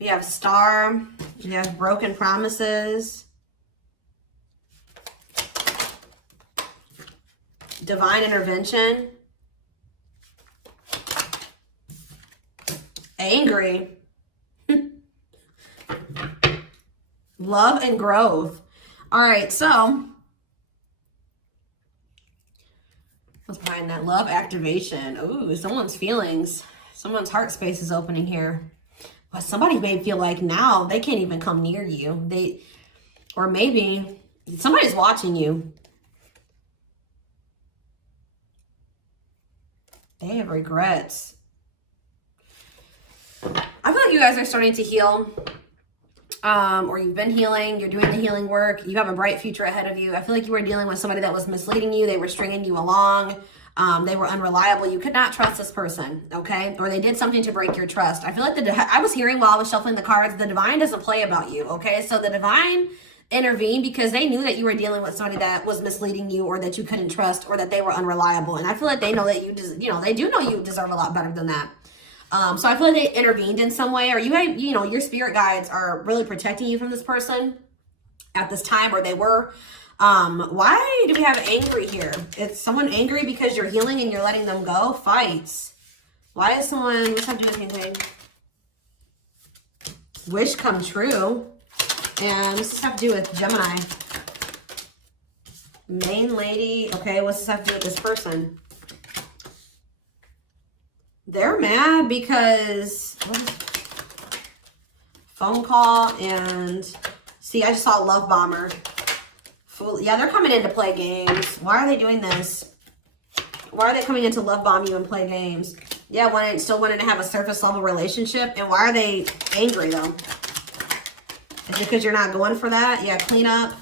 We have Star. We have Broken Promises. Divine Intervention. Angry. Love and Growth. All right, so what's behind that? Love Activation. Ooh, someone's feelings. Someone's heart space is opening here. But somebody may feel like now they can't even come near you. Or maybe somebody's watching you. They have regrets. I feel like you guys are starting to heal. Or you've been healing. You're doing the healing work. You have a bright future ahead of you. I feel like you were dealing with somebody that was misleading you. They were stringing you along. They were unreliable. You could not trust this person, okay? Or they did something to break your trust. I feel like I was hearing while I was shuffling the cards, the divine doesn't play about you, okay? So the divine intervened because they knew that you were dealing with somebody that was misleading you, or that you couldn't trust, or that they were unreliable. And I feel like they know that they do know you deserve a lot better than that. So I feel like they intervened in some way, or your spirit guides are really protecting you from this person at this time, or they were. Why do we have angry here? It's someone angry because you're healing and you're letting them go. Fights. Why is someone, what's that doing anything? Wish come true. And what's this have to do with Gemini? Main lady. Okay, what's this have to do with this person? They're mad because phone call and see, I just saw Love Bomber. Yeah, they're coming in to play games. Why are they doing this? Why are they coming in to love bomb you and play games? Yeah, still wanting to have a surface level relationship. And why are they angry though? Is it because you're not going for that? Yeah, clean up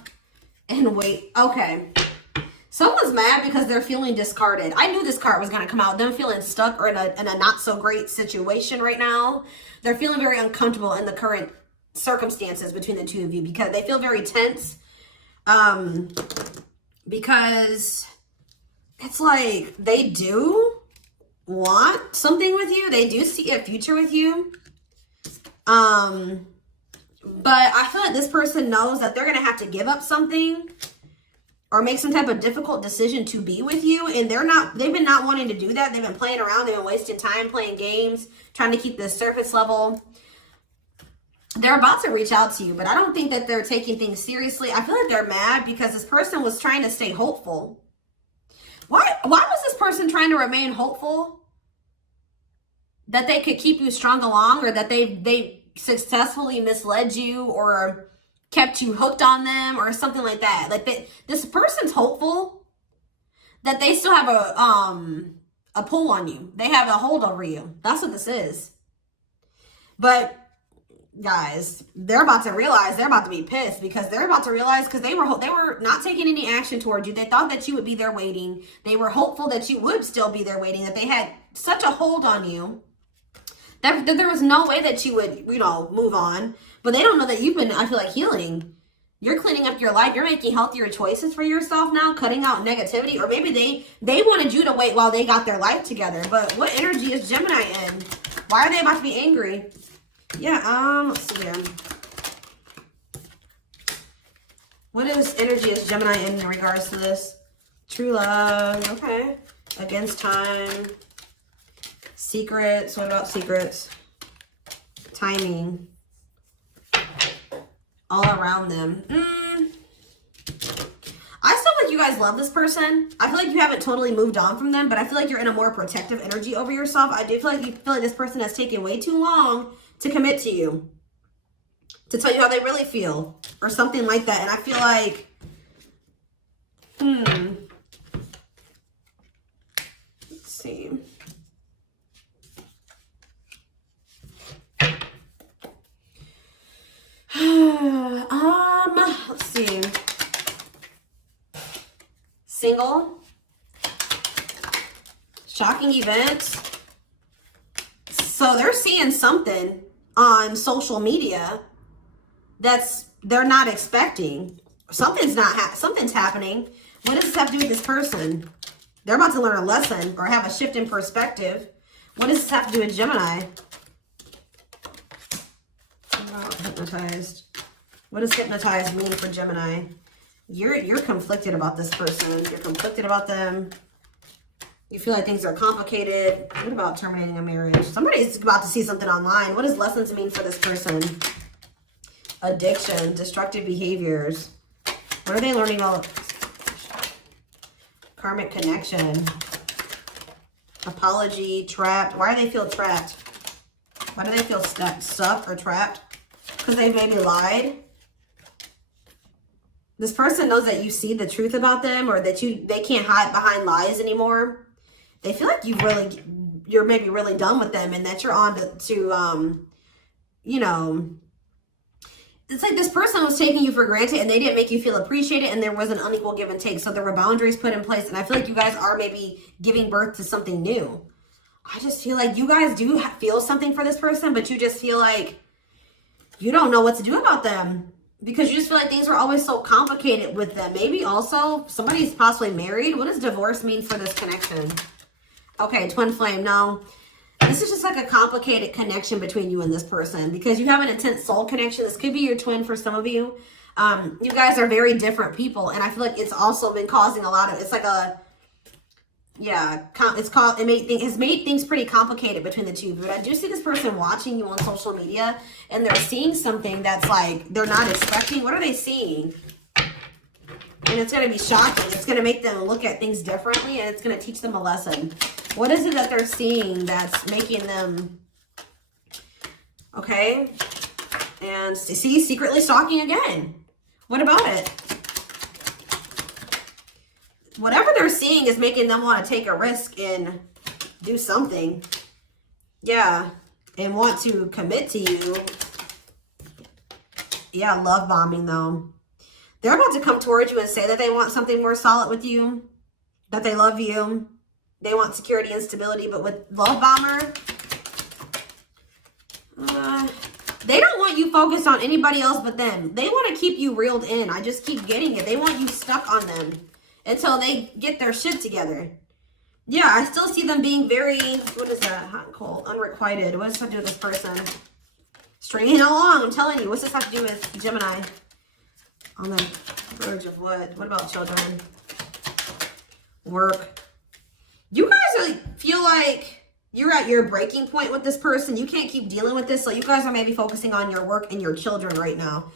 and wait. Okay. Someone's mad because they're feeling discarded. I knew this card was going to come out. Them feeling stuck or in a not so great situation right now. They're feeling very uncomfortable in the current circumstances between the two of you because they feel very tense. Because it's like they do want something with you. They do see a future with you. But I feel like this person knows that they're going to have to give up something or make some type of difficult decision to be with you. And they've been not wanting to do that. They've been playing around. They've been wasting time playing games, trying to keep this surface level. They're about to reach out to you, but I don't think that they're taking things seriously. I feel like they're mad because this person was trying to stay hopeful. Why was this person trying to remain hopeful? That they could keep you strung along, or that they successfully misled you or kept you hooked on them or something like that. Like this person's hopeful that they still have a pull on you. They have a hold over you. That's what this is. But guys, they're about to realize they're about to be pissed because they're about to realize because they were not taking any action towards you. They thought that you would be there waiting. They were hopeful that you would still be there waiting, that they had such a hold on you that there was no way that you would, move on. But they don't know that you've been, I feel like, healing. You're cleaning up your life. You're making healthier choices for yourself now, cutting out negativity. Or maybe they wanted you to wait while they got their life together. But what energy is Gemini in? Why are they about to be angry? Yeah, let's see here. What energy is Gemini in regards to this? True love, okay. Against time. Secrets, what about secrets? Timing. All around them. I still feel like you guys love this person. I feel like you haven't totally moved on from them, but I feel like you're in a more protective energy over yourself. I do feel like you feel like this person has taken way too long to commit to you, to tell you how they really feel, or something like that. And I feel like, let's see. Let's see. Single. Shocking event. So they're seeing something on social media they're not expecting. Something's happening. What does this have to do with this person? They're about to learn a lesson or have a shift in perspective. What does this have to do with Gemini? about hypnotized? What does hypnotized mean for Gemini? You're conflicted about this person. You're conflicted about them. You feel like things are complicated. What about terminating a marriage? Somebody's about to see something online. What does lessons mean for this person? Addiction, destructive behaviors. What are they learning about? Karmic connection. Apology, trapped. Why do they feel trapped? Why do they feel stuck or trapped? Because they maybe lied. This person knows that you see the truth about them, or that they can't hide behind lies anymore. They feel like you're maybe really done with them, and that you're on to you know, it's like this person was taking you for granted and they didn't make you feel appreciated, and there was an unequal give and take. So there were boundaries put in place, and I feel like you guys are maybe giving birth to something new. I just feel like you guys do feel something for this person, but you just feel like you don't know what to do about them because you just feel like things were always so complicated with them. Maybe also somebody's possibly married. What does divorce mean for this connection? Okay, twin flame. No, this is just like a complicated connection between you and this person because you have an intense soul connection. This could be your twin for some of you. You guys are very different people, and I feel like it's also been causing a lot of, it's like a, yeah, has made things pretty complicated between the two. But I do see this person watching you on social media, and they're seeing something that's like they're not expecting. What are they seeing? And it's going to be shocking. It's going to make them look at things differently, and it's going to teach them a lesson. What is it that they're seeing that's making them, okay? And see, secretly stalking again. What about it? Whatever they're seeing is making them want to take a risk and do something. Yeah, and want to commit to you. Yeah, love bombing though. They're about to come towards you and say that they want something more solid with you, that they love you. They want security and stability, but with love bomber, they don't want you focused on anybody else but them. They want to keep you reeled in. I just keep getting it. They want you stuck on them until they get their shit together. Yeah, I still see them being very, what is that? Hot and cold, unrequited. What does this have to do with this person? Stringing along, I'm telling you. What's this have to do with Gemini? On the verge of what? What about children? Work. You guys feel like you're at your breaking point with this person. You can't keep dealing with this. So you guys are maybe focusing on your work and your children right now.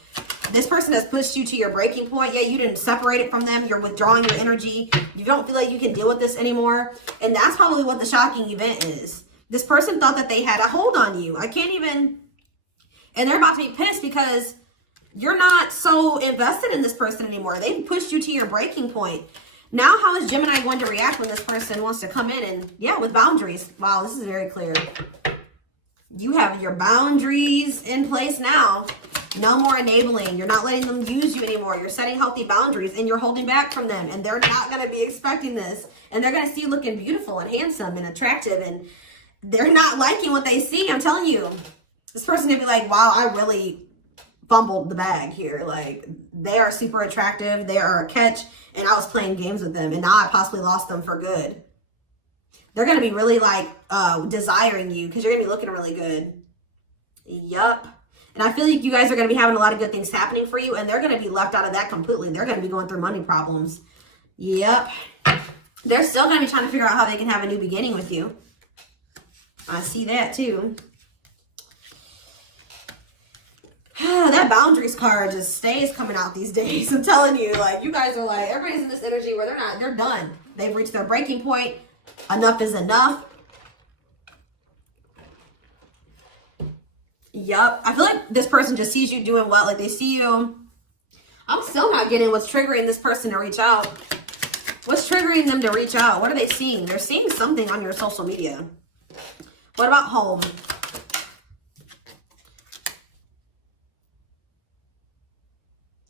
This person has pushed you to your breaking point. Yeah, you didn't separate it from them. You're withdrawing your energy. You don't feel like you can deal with this anymore. And that's probably what the shocking event is. This person thought that they had a hold on you. I can't even... And they're about to be pissed because you're not so invested in this person anymore. They've pushed you to your breaking point. Now, how is Gemini going to react when this person wants to come in and, yeah, with boundaries? Wow, this is very clear. You have your boundaries in place now. No more enabling. You're not letting them use you anymore. You're setting healthy boundaries, and you're holding back from them. And they're not going to be expecting this. And they're going to see you looking beautiful and handsome and attractive. And they're not liking what they see. I'm telling you. This person going to be like, wow, I really fumbled the bag here. Like, they are super attractive. They are a catch. And I was playing games with them. And now I possibly lost them for good. They're going to be really, like, desiring you because you're going to be looking really good. Yup. And I feel like you guys are going to be having a lot of good things happening for you. And they're going to be left out of that completely. They're going to be going through money problems. Yep. They're still going to be trying to figure out how they can have a new beginning with you. I see that too. That boundaries card just stays coming out these days. I'm telling you, like, you guys are like, everybody's in this energy where they're done. They've reached their breaking point. Enough is enough. Yup. I feel like this person just sees you doing well. Like, they see you. I'm still not getting what's triggering this person to reach out. What's triggering them to reach out? What are they seeing? They're seeing something on your social media. What about home?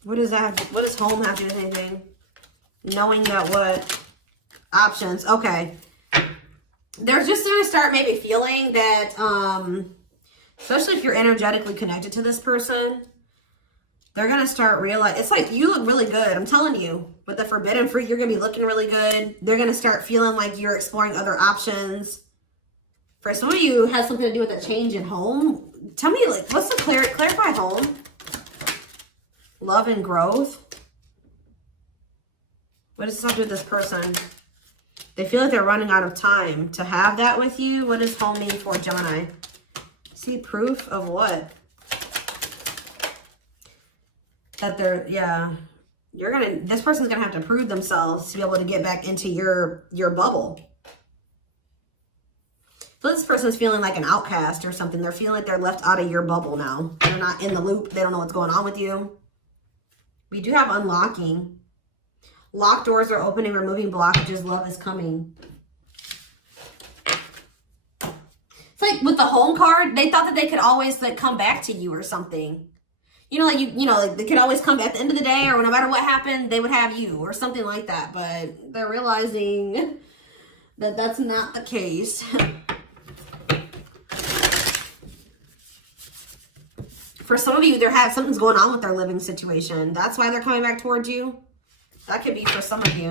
What does that? What does home have to do with anything? Knowing that what? Options. Okay. They're just going to start maybe feeling that, especially if you're energetically connected to this person, they're going to start realizing, it's like you look really good. I'm telling you, with the forbidden fruit, you're going to be looking really good. They're going to start feeling like you're exploring other options. For some of you, it has something to do with a change in home. tell me, like, what's the clarify home? Love and growth. What does this have to do with this person? They feel like they're running out of time to have that with you. What does home mean for Gemini? See, proof of what? That they're, yeah. This person's gonna have to prove themselves to be able to get back into your bubble. So this person's feeling like an outcast or something. They're feeling like they're left out of your bubble now. They're not in the loop. They don't know what's going on with you. We do have unlocking. Locked doors are opening, removing blockages. Love is coming. It's like with the home card, they thought that they could always like come back to you or something. You know, like like they could always come at the end of the day, or no matter what happened, they would have you or something like that. But they're realizing that that's not the case. For some of you, something's going on with their living situation. That's why they're coming back towards you. That could be for some of you.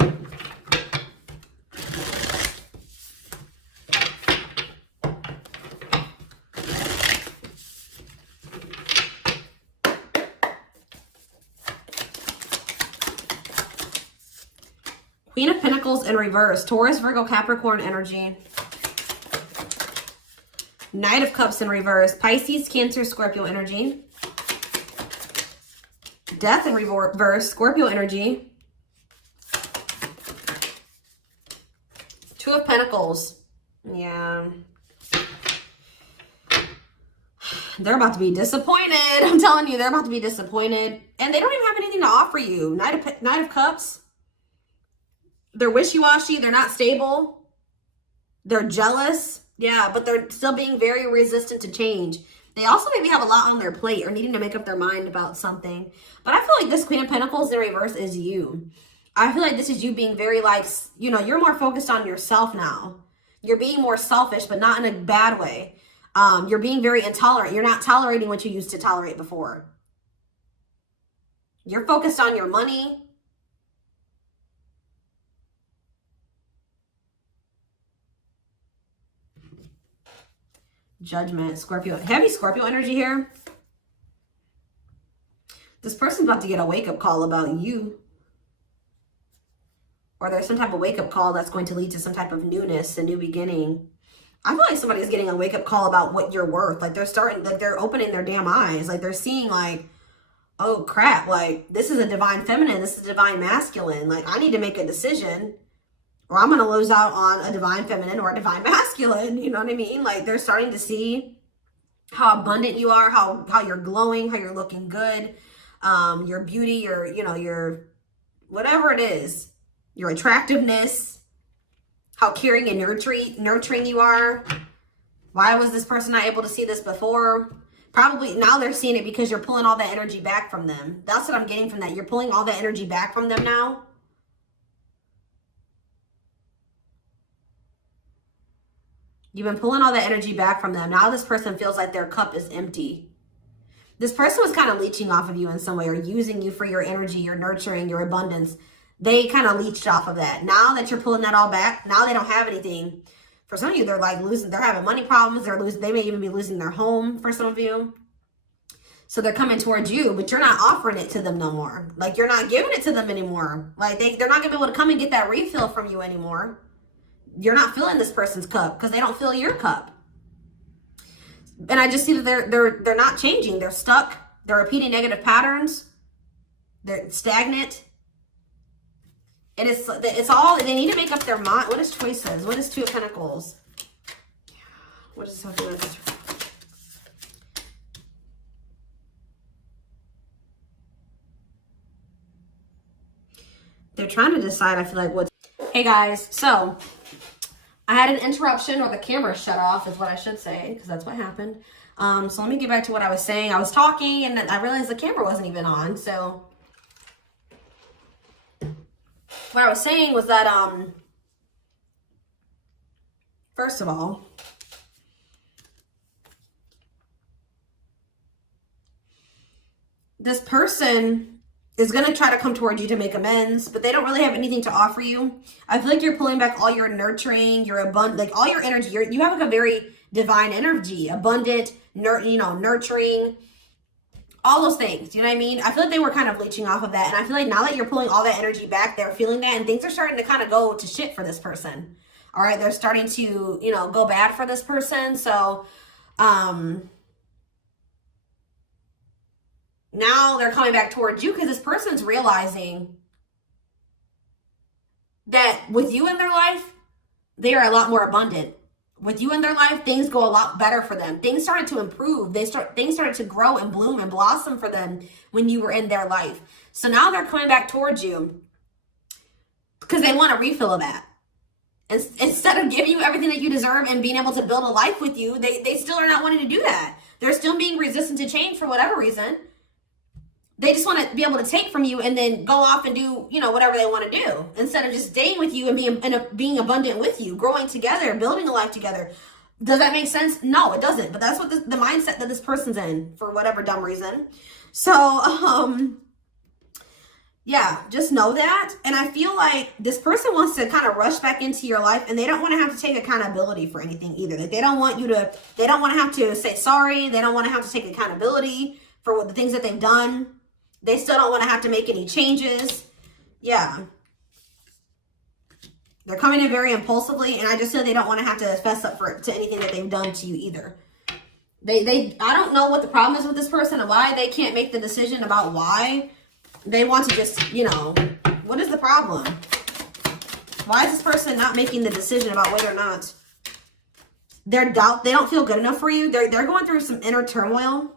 Queen of Pentacles in reverse. Taurus, Virgo, Capricorn energy. Knight of Cups in reverse. Pisces, Cancer, Scorpio energy. Death in reverse. Scorpio energy. Two of Pentacles. Yeah. They're about to be disappointed. I'm telling you, they're about to be disappointed. And they don't even have anything to offer you. Knight of Cups. They're wishy-washy. They're not stable. They're jealous. Yeah, but they're still being very resistant to change. They also maybe have a lot on their plate or needing to make up their mind about something. But I feel like this Queen of Pentacles in reverse is you. I feel like this is you being very like, you're more focused on yourself now. You're being more selfish, but not in a bad way. You're being very intolerant. You're not tolerating what you used to tolerate before. You're focused on your money. Judgment, Scorpio. Heavy Scorpio energy here. This person's about to get a wake-up call about you. Or there's some type of wake-up call that's going to lead to some type of newness, a new beginning. I feel like somebody's getting a wake-up call about what you're worth. Like they're opening their damn eyes. Like they're seeing like, oh crap, like this is a divine feminine, this is a divine masculine. Like I need to make a decision or I'm going to lose out on a divine feminine or a divine masculine. You know what I mean? Like they're starting to see how abundant you are, how you're glowing, how you're looking good, your beauty, your whatever it is, your attractiveness, how caring and nurturing you are. Why was this person not able to see this before? Probably now they're seeing it because you're pulling all that energy back from them. That's what I'm getting from that. You're pulling all that energy back from them now. You've been pulling all that energy back from them. Now this person feels like their cup is empty. This person was kind of leeching off of you in some way or using you for your energy, your nurturing, your abundance. They kind of leached off of that. Now that you're pulling that all back, now they don't have anything. For some of you, they're like losing, they're having money problems. They may even be losing their home for some of you. So they're coming towards you, but you're not offering it to them no more. Like you're not giving it to them anymore. Like they're not gonna be able to come and get that refill from you anymore. You're not filling this person's cup because they don't fill your cup. And I just see that they're not changing. They're stuck. They're repeating negative patterns. They're stagnant. And it's all, they need to make up their mind. What is choices? What is Two of Pentacles? What is something like this? They're trying to decide, I feel like, what's... Hey guys, so I had an interruption, or the camera shut off is what I should say, because that's what happened. So let me get back to what I was saying. I was talking and I realized the camera wasn't even on. So what I was saying was that, first of all, this person is going to try to come towards you to make amends, but they don't really have anything to offer you. I feel like you're pulling back all your nurturing, your abundance, like all your energy. You have like a very divine energy, abundant, nurturing, all those things. You know what I mean? I feel like they were kind of leeching off of that. And I feel like now that you're pulling all that energy back, they're feeling that, and things are starting to kind of go to shit for this person. All right. They're starting to, go bad for this person. So, now they're coming back towards you because this person's realizing that with you in their life, they are a lot more abundant. With you in their life, things go a lot better for them. Things started to improve. Things started to grow and bloom and blossom for them when you were in their life. So now they're coming back towards you because they want a refill of that. Instead of giving you everything that you deserve and being able to build a life with you, they still are not wanting to do that. They're still being resistant to change for whatever reason. They just want to be able to take from you and then go off and do, whatever they want to do, instead of just staying with you and being abundant with you, growing together, building a life together. Does that make sense? No, it doesn't. But that's what the mindset that this person's in for whatever dumb reason. So, yeah, just know that. And I feel like this person wants to kind of rush back into your life, and they don't want to have to take accountability for anything either. Like they don't want to have to say sorry. They don't want to have to take accountability for the things that they've done. They still don't want to have to make any changes. Yeah. They're coming in very impulsively, and I just said they don't want to have to fess up to anything that they've done to you either. I don't know what the problem is with this person and why they can't make the decision about why they want to just, what is the problem? Why is this person not making the decision about whether or not they don't feel good enough for you? They're going through some inner turmoil.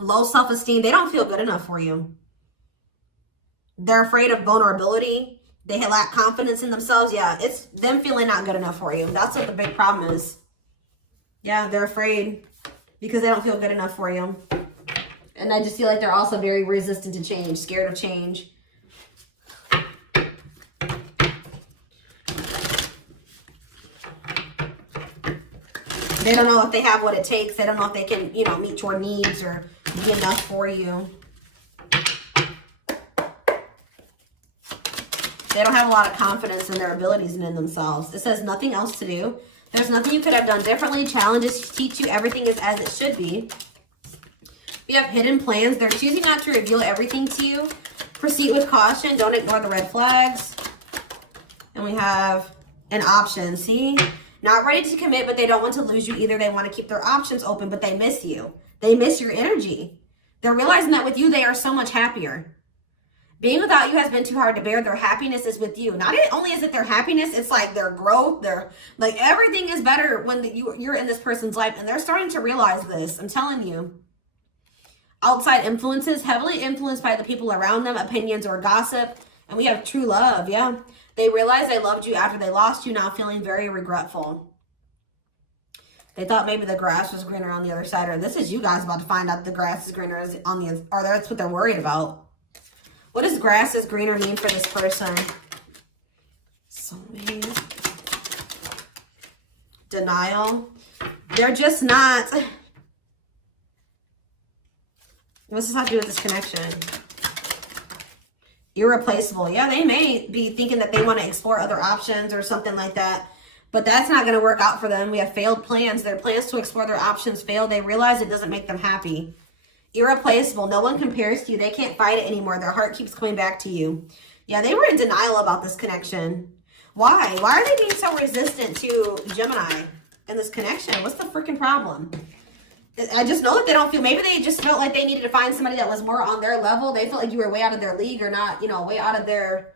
Low self-esteem. They don't feel good enough for you. They're afraid of vulnerability. They lack confidence in themselves. Yeah, it's them feeling not good enough for you. That's what the big problem is. Yeah, they're afraid because they don't feel good enough for you. And I just feel like they're also very resistant to change, scared of change. They don't know if they have what it takes. They don't know if they can, meet your needs or be enough for you. They don't have a lot of confidence in their abilities and in themselves. It says nothing else to do. There's nothing you could have done differently. Challenges teach you everything is as it should be. We have hidden plans. They're choosing not to reveal everything to you. Proceed with caution. Don't ignore the red flags. And we have an option. See? Not ready to commit, but they don't want to lose you either. They want to keep their options open, but they miss you. They miss your energy. They're realizing that with you, they are so much happier. Being without you has been too hard to bear. Their happiness is with you. Not only is it their happiness, it's like their growth. Their everything is better when you're in this person's life, and they're starting to realize this. I'm telling you. Outside influences, heavily influenced by the people around them, opinions or gossip. And we have true love, yeah. They realized they loved you after they lost you, now feeling very regretful. They thought maybe the grass was greener on the other side, or this is you guys about to find out the grass is greener on the other, or that's what they're worried about. What does grass is greener mean for this person? Soulmate. Denial. They're just not. What's this have to do with this connection? Irreplaceable. Yeah, they may be thinking that they want to explore other options or something like that, but that's not going to work out for them. We have failed plans. Their plans to explore their options failed. They realize it doesn't make them happy. Irreplaceable. No one compares to you. They can't fight it anymore. Their heart keeps coming back to you. Yeah, they were in denial about this connection. Why? Why are they being so resistant to Gemini in this connection? What's the freaking problem? I just know that they don't feel, maybe they just felt like they needed to find somebody that was more on their level. They felt like you were way out of their league or not, way out of their,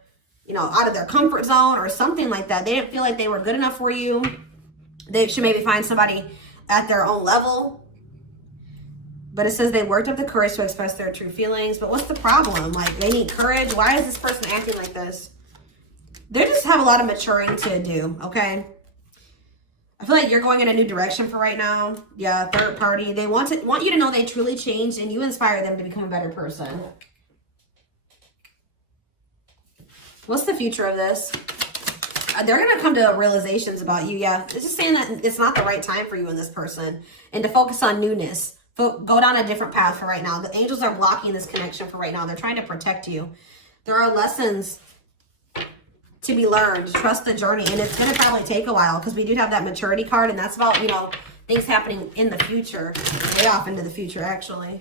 out of their comfort zone or something like that. They didn't feel like they were good enough for you. They should maybe find somebody at their own level. But it says they worked up the courage to express their true feelings. But what's the problem? Like, they need courage. Why is this person acting like this? They just have a lot of maturing to do, okay? I feel like you're going in a new direction for right now. Yeah, third party. They want you to know they truly changed and you inspire them to become a better person. What's the future of this? They're going to come to realizations about you. Yeah, it's just saying that it's not the right time for you and this person. And to focus on newness. Go down a different path for right now. The angels are blocking this connection for right now. They're trying to protect you. There are lessons to be learned. Trust the journey. And it's going to probably take a while because we do have that maturity card. And that's about, things happening in the future, way off into the future, actually.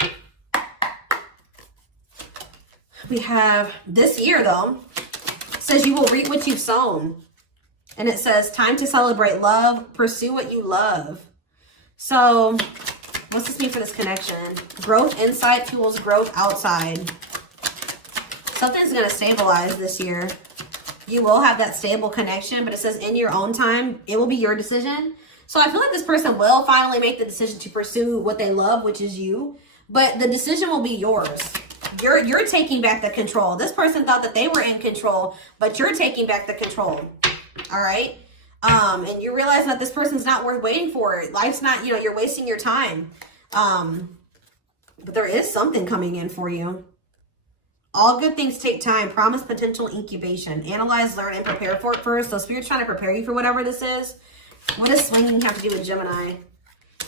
We have this year, though, it says you will reap what you've sown. And it says, time to celebrate love, pursue what you love. So, what's this mean for this connection? Growth inside fuels growth outside. Something's going to stabilize this year. You will have that stable connection, but it says in your own time, it will be your decision. So I feel like this person will finally make the decision to pursue what they love, which is you. But the decision will be yours. You're taking back the control. This person thought that they were in control, but you're taking back the control. All right? And you realize that this person's not worth waiting for. Life's not, you know, you're wasting your time. But there is something coming in for you. All good things take time. Promise potential incubation. Analyze, learn, and prepare for it first. So Spirit's trying to prepare you for whatever this is. What does swinging have to do with Gemini?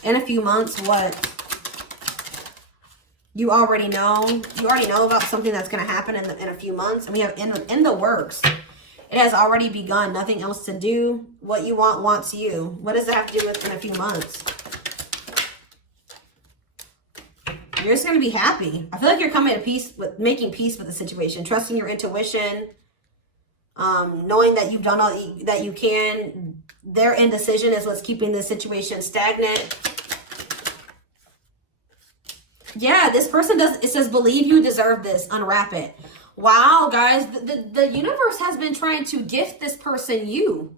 In a few months, what? You already know. You already know about something that's going to happen in a few months. And we have in the works. It has already begun. Nothing else to do. What you want wants you. What does it have to do with in a few months? You're just going to be happy. I feel like you're coming to peace with making peace with the situation. Trusting your intuition. Knowing that you've done all that you can. Their indecision is what's keeping the situation stagnant. Yeah, this person does. It says, believe you deserve this. Unwrap it. Wow, guys. The universe has been trying to gift this person you.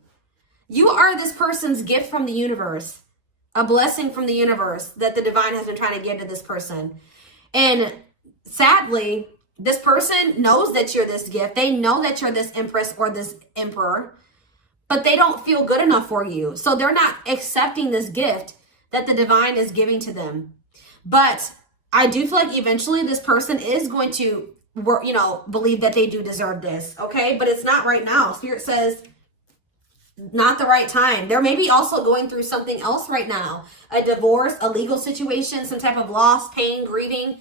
You are this person's gift from the universe. A blessing from the universe that the divine has been trying to give to this person. And sadly, this person knows that you're this gift. They know that you're this empress or this emperor, but they don't feel good enough for you. So they're not accepting this gift that the divine is giving to them. But I do feel like eventually this person is going to work, you know, believe that they do deserve this. Okay. But it's not right now. Spirit says, not the right time. They're maybe also going through something else right now. A divorce, a legal situation, some type of loss, pain, grieving.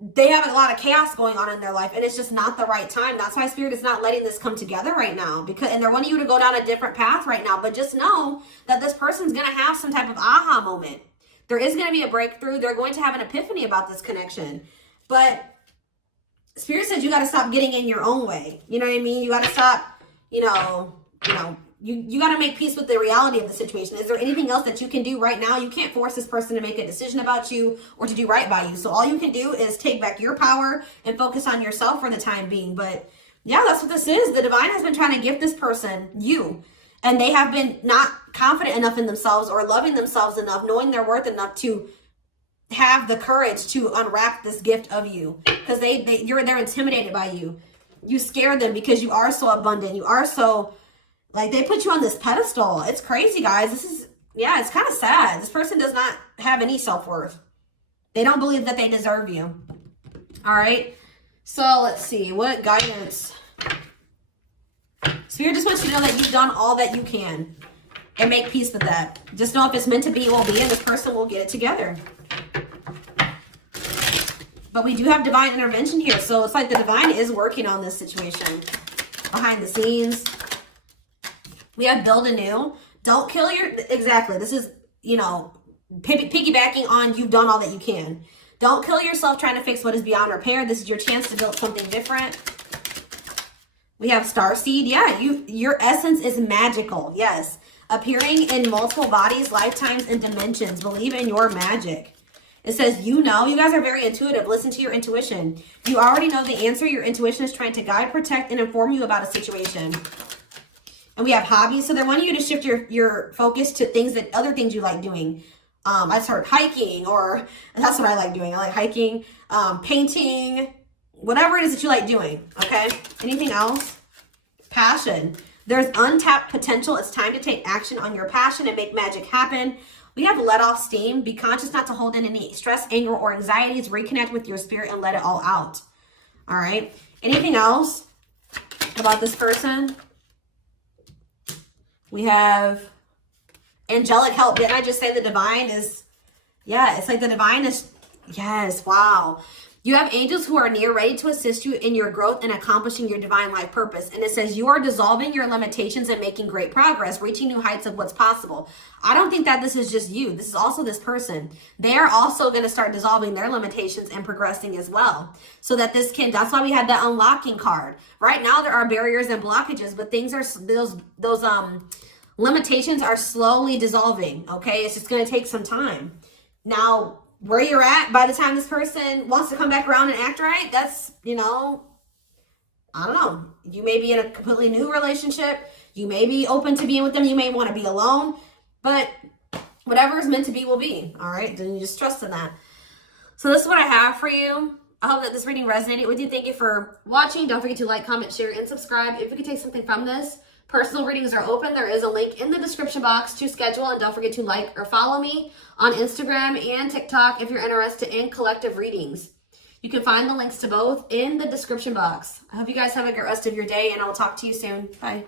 They have a lot of chaos going on in their life, and it's just not the right time. That's why Spirit is not letting this come together right now. And they're wanting you to go down a different path right now. But just know that this person's going to have some type of aha moment. There is going to be a breakthrough. They're going to have an epiphany about this connection. But Spirit says you got to stop getting in your own way. You know what I mean? You got to stop, you got to make peace with the reality of the situation. Is there anything else that you can do right now? You can't force this person to make a decision about you or to do right by you. So all you can do is take back your power and focus on yourself for the time being. But yeah, that's what this is. The divine has been trying to give this person you. And they have been not confident enough in themselves or loving themselves enough, knowing their worth enough to have the courage to unwrap this gift of you. Because they're intimidated by you. You scare them because you are so abundant. You are so... like, they put you on this pedestal. It's crazy, guys. This is, yeah, it's kind of sad. This person does not have any self-worth. They don't believe that they deserve you. All right. So, let's see. What guidance? Spirit just wants you to know that you've done all that you can. And make peace with that. Just know if it's meant to be, it will be. And this person will get it together. But we do have divine intervention here. So, it's like the divine is working on this situation. Behind the scenes. We have build anew. Don't kill your... exactly. This is, you know, piggybacking on you've done all that you can. Don't kill yourself trying to fix what is beyond repair. This is your chance to build something different. We have starseed. Yeah, your essence is magical. Yes. Appearing in multiple bodies, lifetimes, and dimensions. Believe in your magic. It says, you guys are very intuitive. Listen to your intuition. You already know the answer. Your intuition is trying to guide, protect, and inform you about a situation. And we have hobbies. So they're wanting you to shift your focus to other things you like doing. I just heard hiking, or that's what I like doing. I like hiking, painting, whatever it is that you like doing. Okay. Anything else? Passion. There's untapped potential. It's time to take action on your passion and make magic happen. We have let off steam. Be conscious not to hold in any stress, anger, or anxieties. Reconnect with your spirit and let it all out. All right. Anything else about this person? We have angelic help. Didn't I just say the divine is, yeah, it's like the divine is, yes, wow. You have angels who are near, ready to assist you in your growth and accomplishing your divine life purpose. And it says you are dissolving your limitations and making great progress, reaching new heights of what's possible. I don't think that this is just you. This is also this person. They are also going to start dissolving their limitations and progressing as well. So that this can, that's why we had that unlocking card. Right now there are barriers and blockages, but things are, those limitations are slowly dissolving. Okay. It's just going to take some time. Now, where you're at by the time this person wants to come back around and act right, that's, you know, I don't know. You may be in a completely new relationship. You may be open to being with them. You may want to be alone. But whatever is meant to be will be. All right? Then you just trust in that. So this is what I have for you. I hope that this reading resonated with you. Thank you for watching. Don't forget to like, comment, share, and subscribe. If you could take something from this, personal readings are open. There is a link in the description box to schedule. And don't forget to like or follow me on Instagram and TikTok if you're interested in collective readings. You can find the links to both in the description box. I hope you guys have a great rest of your day, and I'll talk to you soon. Bye.